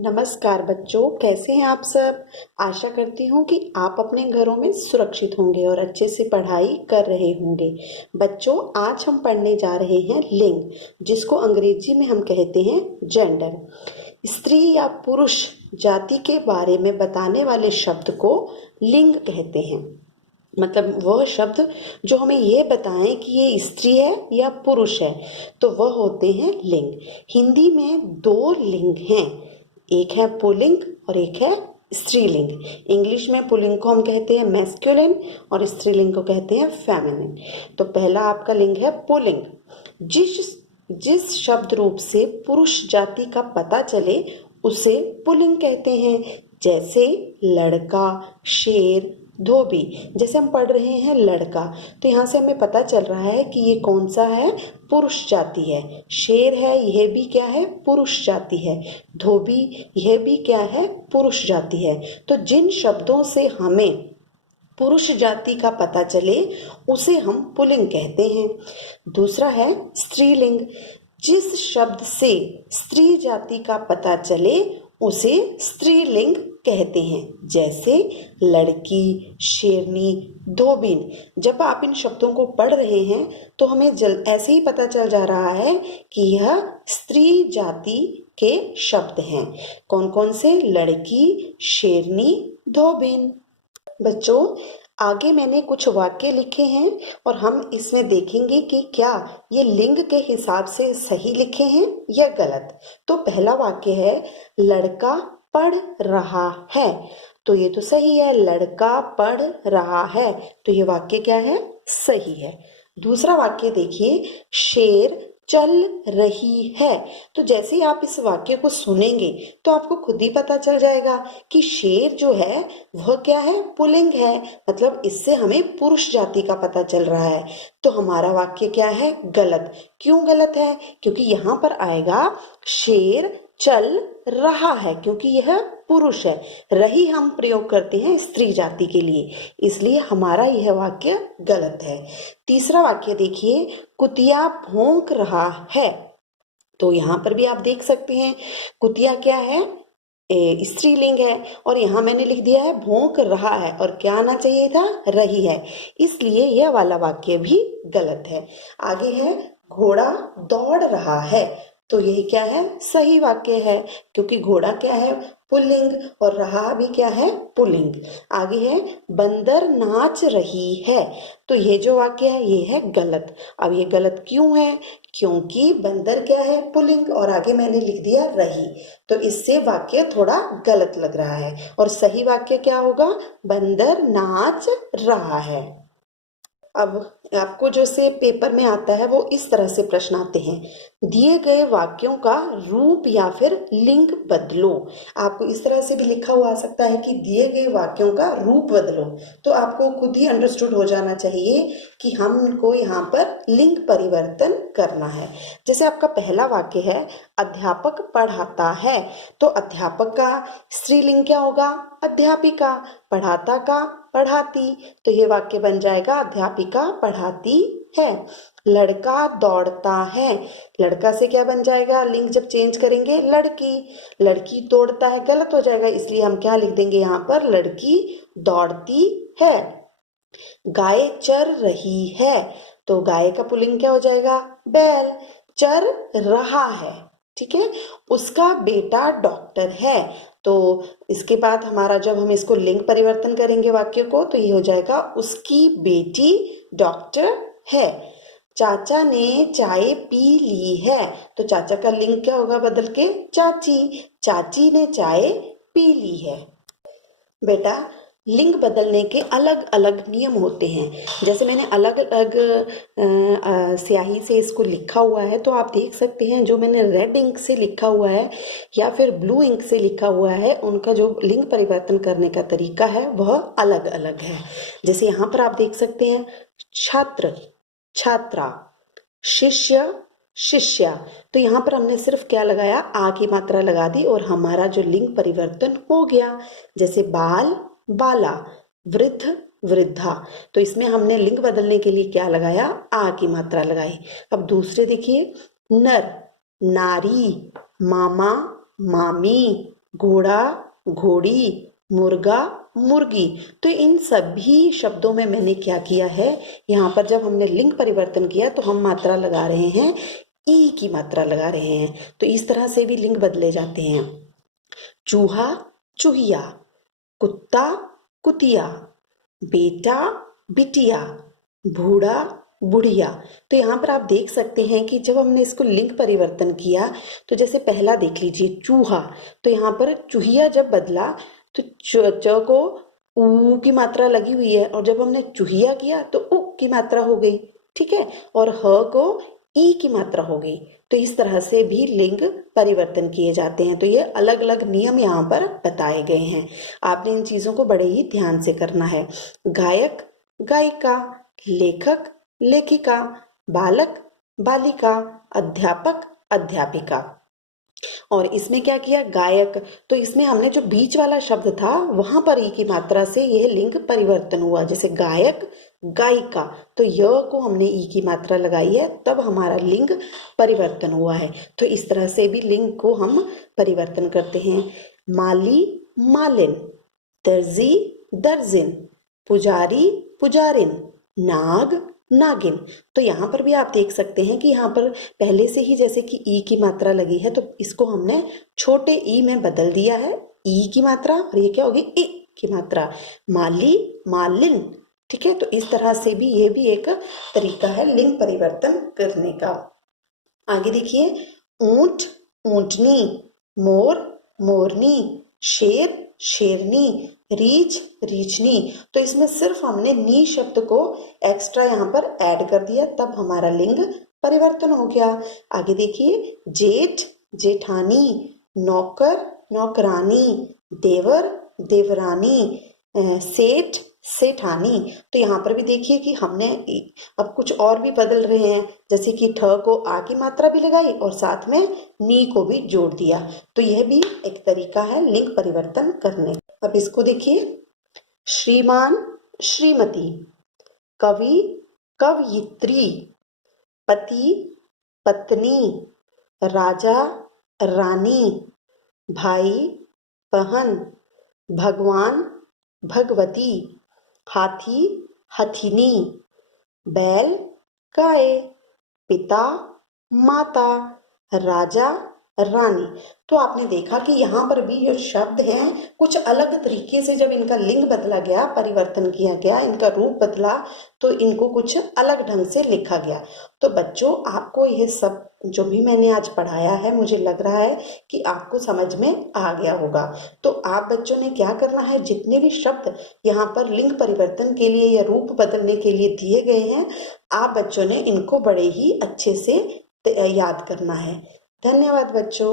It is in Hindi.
नमस्कार बच्चों, कैसे हैं आप सब। आशा करती हूँ कि आप अपने घरों में सुरक्षित होंगे और अच्छे से पढ़ाई कर रहे होंगे। बच्चों, आज हम पढ़ने जा रहे हैं लिंग, जिसको अंग्रेजी में हम कहते हैं जेंडर। स्त्री या पुरुष जाति के बारे में बताने वाले शब्द को लिंग कहते हैं। मतलब वह शब्द जो हमें ये बताएं कि ये स्त्री है या पुरुष है, तो वह होते हैं लिंग। हिंदी में दो लिंग हैं, एक है पुल्लिंग और एक है स्त्रीलिंग। इंग्लिश में पुल्लिंग को हम कहते हैं मैस्कुलिन और स्त्रीलिंग को कहते हैं फेमिनिन। तो पहला आपका लिंग है पुल्लिंग। जिस जिस शब्द रूप से पुरुष जाति का पता चले उसे पुल्लिंग कहते हैं। जैसे लड़का, शेर, धोबी। जैसे हम पढ़ रहे हैं लड़का, तो यहाँ से हमें पता चल रहा है कि ये कौन सा है, पुरुष जाति है। शेर है, यह भी क्या है, पुरुष जाति है। धोबी, यह भी क्या है, पुरुष जाति है। तो जिन शब्दों से हमें पुरुष जाति का पता चले उसे हम पुल्लिंग कहते हैं। दूसरा है स्त्रीलिंग। जिस शब्द से स्त्री जाति का पता चले उसे स्त्रीलिंग कहते हैं। जैसे लड़की, शेरनी, धोबिन। जब आप इन शब्दों को पढ़ रहे हैं तो हमें ऐसे ही पता चल जा रहा है कि यह स्त्री जाति के शब्द हैं। कौन कौन से? लड़की, शेरनी, धोबिन। बच्चों, आगे मैंने कुछ वाक्य लिखे हैं और हम इसमें देखेंगे कि क्या ये लिंग के हिसाब से सही लिखे हैं या गलत। तो पहला वाक्य है, लड़का पढ़ रहा है। तो ये तो सही है, लड़का पढ़ रहा है। तो ये वाक्य क्या है, सही है। दूसरा वाक्य देखिए, शेर चल रही है। तो जैसे ही आप इस वाक्य को सुनेंगे तो आपको खुद ही पता चल जाएगा कि शेर जो है वह क्या है, पुल्लिंग है। मतलब इससे हमें पुरुष जाति का पता चल रहा है। तो हमारा वाक्य क्या है, गलत। क्यों गलत है? क्योंकि यहाँ पर आएगा शेर चल रहा है, क्योंकि यह पुरुष है। रही हम प्रयोग करते हैं स्त्री जाति के लिए, इसलिए हमारा यह वाक्य गलत है। तीसरा वाक्य देखिए, कुतिया भौंक रहा है। तो यहाँ पर भी आप देख सकते हैं, कुतिया क्या है, स्त्रीलिंग है, और यहाँ मैंने लिख दिया है भौंक रहा है, और क्या आना चाहिए था, रही है। इसलिए यह वाला वाक्य भी गलत है। आगे है, घोड़ा दौड़ रहा है। तो यही क्या है, सही वाक्य है, क्योंकि घोड़ा क्या है, पुल्लिंग, और रहा भी क्या है, पुल्लिंग। आगे है, बंदर नाच रही है। तो ये जो वाक्य है ये है गलत। अब ये गलत क्यों है? क्योंकि बंदर क्या है, पुल्लिंग, और आगे मैंने लिख दिया रही। तो इससे वाक्य थोड़ा गलत लग रहा है। और सही वाक्य क्या होगा, बंदर नाच रहा है। अब आपको जो से पेपर में आता है वो इस तरह से प्रश्न आते हैं, दिए गए वाक्यों का रूप या फिर लिंग बदलो। आपको इस तरह से भी लिखा हुआ आ सकता है कि दिए गए वाक्यों का रूप बदलो। तो आपको खुद ही अंडरस्टूड हो जाना चाहिए कि हमको यहाँ पर लिंग परिवर्तन करना है। जैसे आपका पहला वाक्य है, अध्यापक पढ़ाता है। तो अध्यापक का स्त्रीलिंग क्या होगा, अध्यापिका। पढ़ाता का पढ़ाती। तो ये वाक्य बन जाएगा, अध्यापिका पढ़ाती है। लड़का दौड़ता है। लड़का से क्या बन जाएगा, लिंग जब चेंज करेंगे, लड़की। लड़की दौड़ता है गलत हो जाएगा, इसलिए हम क्या लिख देंगे यहाँ पर, लड़की दौड़ती है। गाय चर रही है। तो गाय का पुल्लिंग क्या हो जाएगा, बैल। चर रहा है, ठीक है। उसका बेटा डॉक्टर है। तो इसके बाद हमारा, जब हम इसको लिंग परिवर्तन करेंगे वाक्य को, तो ये हो जाएगा, उसकी बेटी डॉक्टर है। चाचा ने चाय पी ली है। तो चाचा का लिंग क्या होगा बदल के, चाची। चाची ने चाय पी ली है। बेटा, लिंग बदलने के अलग अलग नियम होते हैं। जैसे मैंने अलग अलग स्याही से इसको लिखा हुआ है, तो आप देख सकते हैं जो मैंने रेड इंक से लिखा हुआ है या फिर ब्लू इंक से लिखा हुआ है, उनका जो लिंग परिवर्तन करने का तरीका है वह अलग अलग है। जैसे यहाँ पर आप देख सकते हैं, छात्र, छात्रा, शिष्य, शिष्या। तो यहाँ पर हमने सिर्फ क्या लगाया, आ की मात्रा लगा दी और हमारा जो लिंग परिवर्तन हो गया। जैसे बाल, बाला, वृद्ध, वृद्धा। तो इसमें हमने लिंग बदलने के लिए क्या लगाया, आ की मात्रा लगाई। अब दूसरे देखिए, नर, नारी, मामा, मामी, घोड़ा, घोड़ी, मुर्गा, मुर्गी। तो इन सभी शब्दों में मैंने क्या किया है, यहाँ पर जब हमने लिंग परिवर्तन किया तो हम मात्रा लगा रहे हैं, ई की मात्रा लगा रहे हैं। तो इस तरह से भी लिंग बदले जाते हैं। चूहा, चूहिया, कुत्ता, कुतिया, बेटा, बिटिया, बूढ़ा, बुढ़िया। तो यहाँ पर आप देख सकते हैं कि जब हमने इसको लिंग परिवर्तन किया तो जैसे पहला देख लीजिए चूहा, तो यहाँ पर चूहिया जब बदला तो च को ऊ की मात्रा लगी हुई है, और जब हमने चूहिया किया तो उ की मात्रा हो गई, ठीक है, और ह को ई की मात्रा हो गई। तो इस तरह से भी लिंग परिवर्तन किए जाते हैं। तो ये अलग अलग नियम यहाँ पर बताए गए हैं। आपने इन चीजों को बड़े ही ध्यान से करना है। गायक, गायिका, लेखक, लेखिका, बालक, बालिका, अध्यापक, अध्यापिका। और इसमें क्या किया, गायक, तो इसमें हमने जो बीच वाला शब्द था वहां पर ई की मात्रा से यह लिंग परिवर्तन हुआ। जैसे गायक, गायिका, तो य को हमने ई की मात्रा लगाई है, तब हमारा लिंग परिवर्तन हुआ है। तो इस तरह से भी लिंग को हम परिवर्तन करते हैं। माली, मालिन, दर्जी, दर्जिन, पुजारी, पुजारिन, नाग, नागिन। तो यहाँ पर भी आप देख सकते हैं कि यहाँ पर पहले से ही जैसे कि ई की मात्रा लगी है तो इसको हमने छोटे ई में बदल दिया है, ई की मात्रा, और ये क्या होगी, ई की मात्रा। माली, मालिन, ठीक है। तो इस तरह से भी ये भी एक तरीका है लिंग परिवर्तन करने का। आगे देखिए, ऊंट, ऊंटनी, मोर, मोरनी, शेर, शेरनी, रीछ, रीछनी। तो इसमें सिर्फ हमने नी शब्द को एक्स्ट्रा यहाँ पर ऐड कर दिया, तब हमारा लिंग परिवर्तन हो गया। आगे देखिए, जेठ, जेठानी, नौकर, नौकरानी, देवर, देवरानी, सेठ, सेठानी। तो यहाँ पर भी देखिए कि हमने अब कुछ और भी बदल रहे हैं, जैसे कि ठ को आ की मात्रा भी लगाई और साथ में नी को भी जोड़ दिया। तो यह भी एक तरीका है लिंग परिवर्तन करने। अब इसको देखिए, श्रीमान, श्रीमती, कवि, कवयित्री, पति, पत्नी, राजा, रानी, भाई, बहन, भगवान, भगवती, हाथी, हथिनी, बैल, गाय, पिता, माता, राजा, रानी। तो आपने देखा कि यहाँ पर भी जो शब्द हैं कुछ अलग तरीके से जब इनका लिंग बदला गया, परिवर्तन किया गया, इनका रूप बदला, तो इनको कुछ अलग ढंग से लिखा गया। तो बच्चों, आपको यह सब जो भी मैंने आज पढ़ाया है, मुझे लग रहा है कि आपको समझ में आ गया होगा। तो आप बच्चों ने क्या करना है, जितने भी शब्द यहाँ पर लिंग परिवर्तन के लिए या रूप बदलने के लिए दिए गए हैं, आप बच्चों ने इनको बड़े ही अच्छे से याद करना है। धन्यवाद बच्चों।